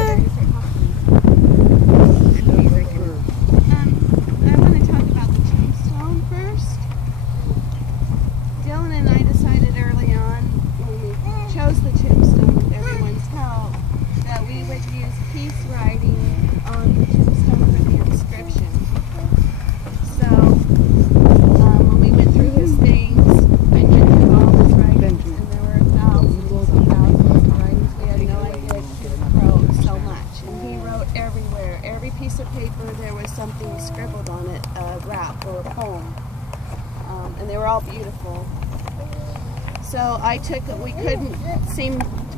I want to talk about the tombstone first. Dylan and I decided early on when we chose the tombstone with everyone's help that we would use piece writing on the tombstone for the inscription. So when we went through his things, I went through all his writings, and there were thousands and thousands of writings. We had no idea he wrote so much, and he wrote everywhere. Every piece of paper there was something scribbled on it, a rap or a poem, and they were all beautiful. So I took it. We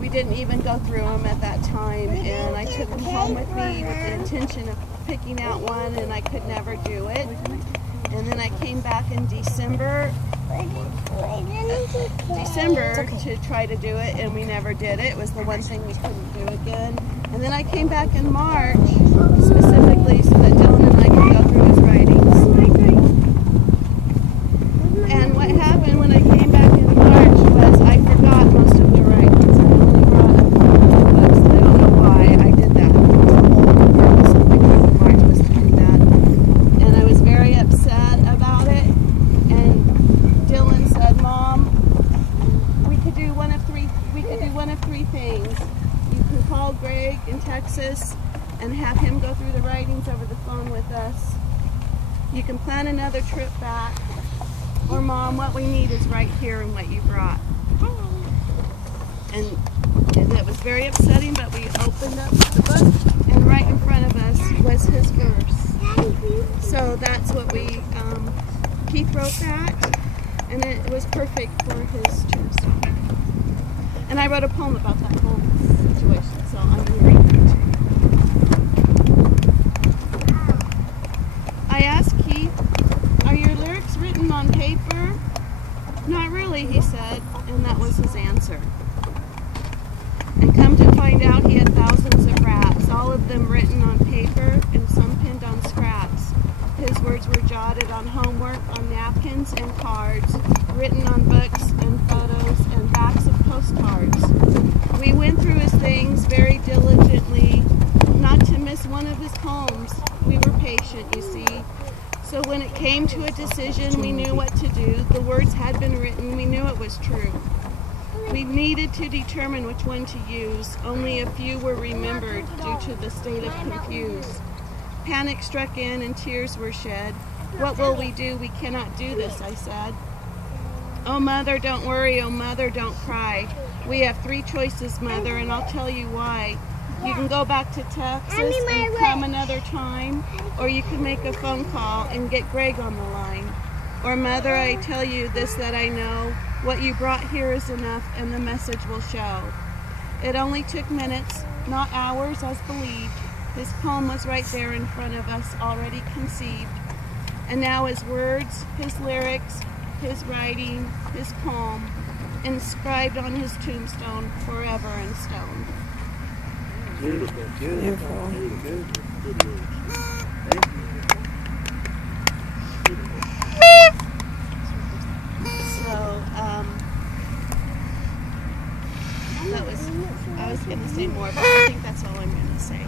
didn't even go through them at that time, and I took them home with me with the intention of picking out one, and I could never do it. And then I came back in December to try to do it, and we never did it. It was the one thing we couldn't do again. And then I came back in March specifically so that Dylan and I could go through his writings. And what happened when I came back in March was I forgot most of the writings. I only brought a couple of books, and I don't know why I did that. The purpose of my trip in March was to do that. And I was very upset about it. And Dylan said, "Mom, we could do one of three things. You can call Greg in Texas and have him go through the writings over the phone with us. You can plan another trip back. Or Mom, what we need is right here in what you brought." And it was very upsetting, but we opened up the book, and right in front of us was his verse. So that's what Keith wrote that, and it was perfect for his tombstone. And I wrote a poem about that whole situation, so I'm going to read that to you. I asked Keith, "Are your lyrics written on paper?" "Not really," he said, and that was his answer. And come to find out, he had thousands of raps, all of them written on paper and some pinned on scraps. His words were jotted on homework, on napkins and cards, written on books and photos and backs of postcards. We went through his things very diligently, not to miss one of his poems. We were patient, you see. So when it came to a decision, we knew what to do. The words had been written. We knew it was true. We needed to determine which one to use. Only a few were remembered due to the state of confuse. Panic struck in and tears were shed. "What will we do? We cannot do this," I said. "Oh, Mother, don't worry. Oh, Mother, don't cry. We have three choices, Mother, and I'll tell you why. You can go back to Texas and come another time, or you can make a phone call and get Greg on the line. Or, Mother, I tell you this that I know, what you brought here is enough, and the message will show." It only took minutes, not hours as believed. His poem was right there in front of us, already conceived. And now his words, his lyrics, his writing, his poem, inscribed on his tombstone, forever in stone. Beautiful. Beautiful. So, that was, I was going to say more, but I think that's all I'm going to say.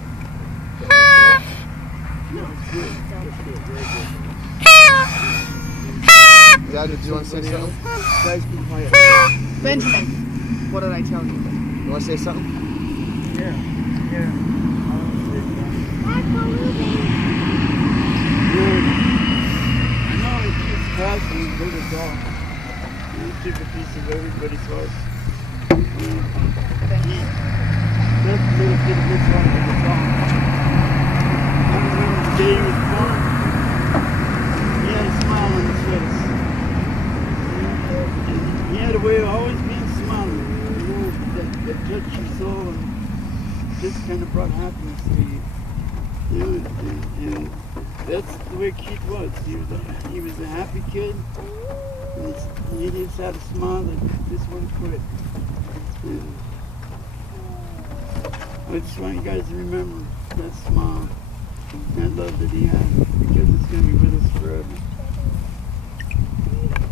Dad, do you want to say something? Guys, be quiet. Benjamin, what did I tell you? You want to say something? Yeah. I know it's passing, but it's all. You took a piece of everybody's heart. That's a little bit of this one, but it's all. I remember the day he was born. He had a smile on his face. And he had a way of always being smiling. You know, that touched your soul and just kind of brought happiness to you. And that's the way Keith was. He was a happy kid. And he just had a smile that just wouldn't quit. And I just want you guys to remember that smile, that love that he had, because it's going to be with us forever.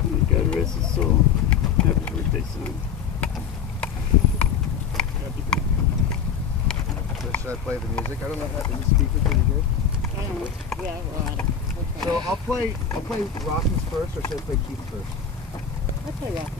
And God rest his soul. Happy birthday, son. Happy birthday. I play the music. I don't know how to speak it pretty good. I don't know. Yeah, well, I don't know. So I'll play Rockies first, or should I play Keith first? Let's play Rocky.